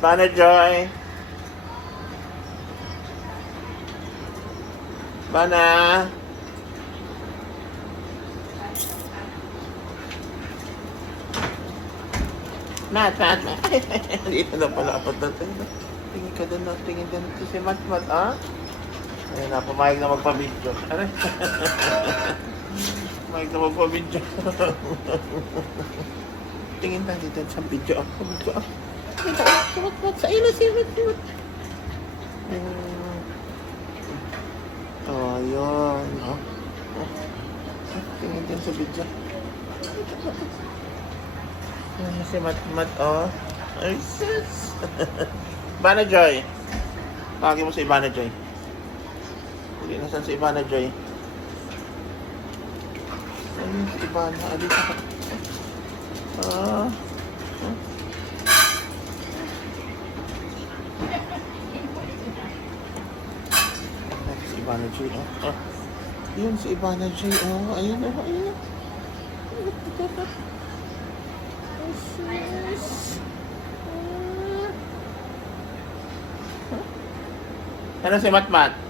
Bana Joy. Bana. Mat. Dito na pala apat na tayo. Tingin ka doon, tingin doon. Si Mat, ah? Ayun na, pumayag na magpa-video. Aray. Pumayag na magpa-video. Tingin na dito sa video. Video. Mat. Sa ilo, si Mat. Oh, yun. Oh. Tingin din sa video. Ayan si Mat, oh. Ay, sis. Bana Joy. Tawagin mo si Bana Joy. Hindi nasan si Bana Joy. Ayun si Bana. Alisa ka. Si Ivana Joy, oh. Yun si Ivana Joy, oh. Ayun, oh. Ayun. Ano si Mat? Mat!